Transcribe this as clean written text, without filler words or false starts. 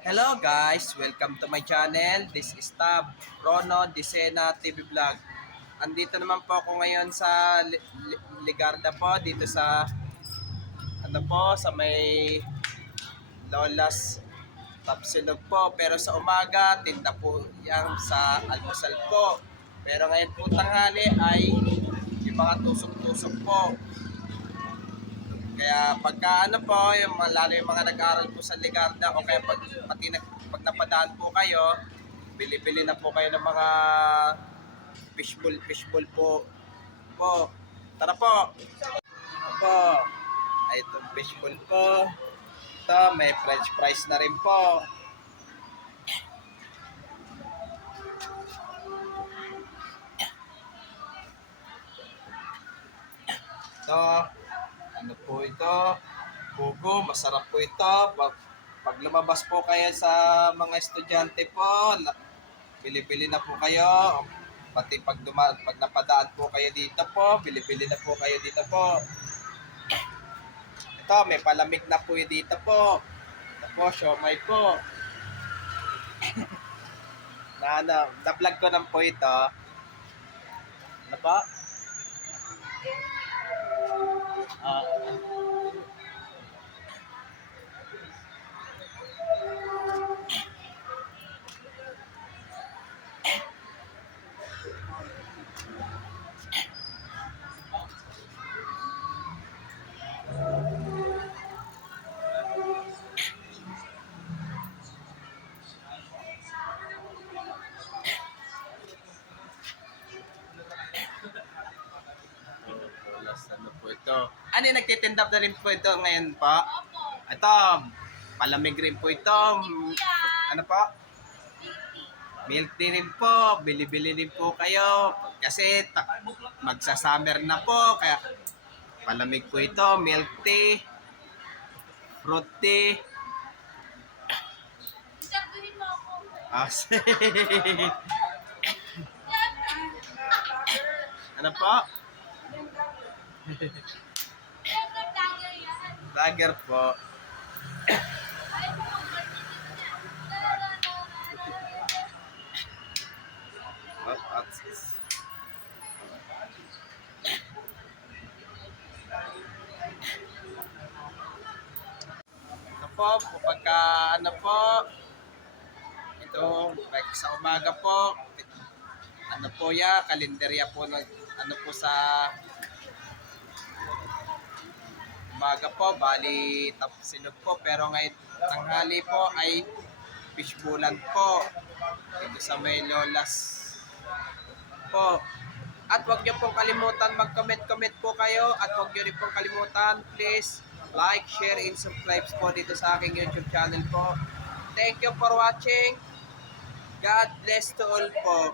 Hello guys, welcome to my channel. This is Tab Rono Disena TV Vlog. Andito naman po ako ngayon sa Ligarda po, dito sa sa may Lolas Tapsilog po. Pero sa umaga, tinda po yang sa almusal po. Pero ngayon po tanghali ay yung mga tusok-tusok po. Kaya pagka lalo yung mga nag-aaral po sa Ligarda o kaya pag napadaan po kayo, bili-bili na po kayo ng mga fishbowl po. Po. Tara po. Po. Ay, itong fishbowl po. Ito, may french fries na rin po. Ito, ano po ito? Bugo, masarap po ito. Pag lumabas po kayo sa mga estudyante po, bili-bili na po kayo. Pati pag napadaan po kayo dito po, bili-bili na po kayo dito po. Ito, may palamig na po dito po. Ito po, siomay po. Na-vlog ko na po ito. Ano po? Ano po ito? Ano yung nagtitinda na rin po ito ngayon po? Ito, palamig rin po ito. Ano po? Milk tea rin po. Bili-bili rin po kayo. Kasi magsa-summer na po. Kaya palamig po ito. Milk tea. Fruit tea. Ano po? Lager po. Pagka ito, like sa umaga po, kalenderya po sa umaga po, bali Tapsilog po, pero ngayon tanghali po ay fishbowlan po dito sa may Lolas po. At huwag niyo pong kalimutan mag-comment po kayo, at huwag niyo rin pong kalimutan, please like, share, and subscribe po dito sa aking YouTube channel po. Thank you for watching. God bless to all po.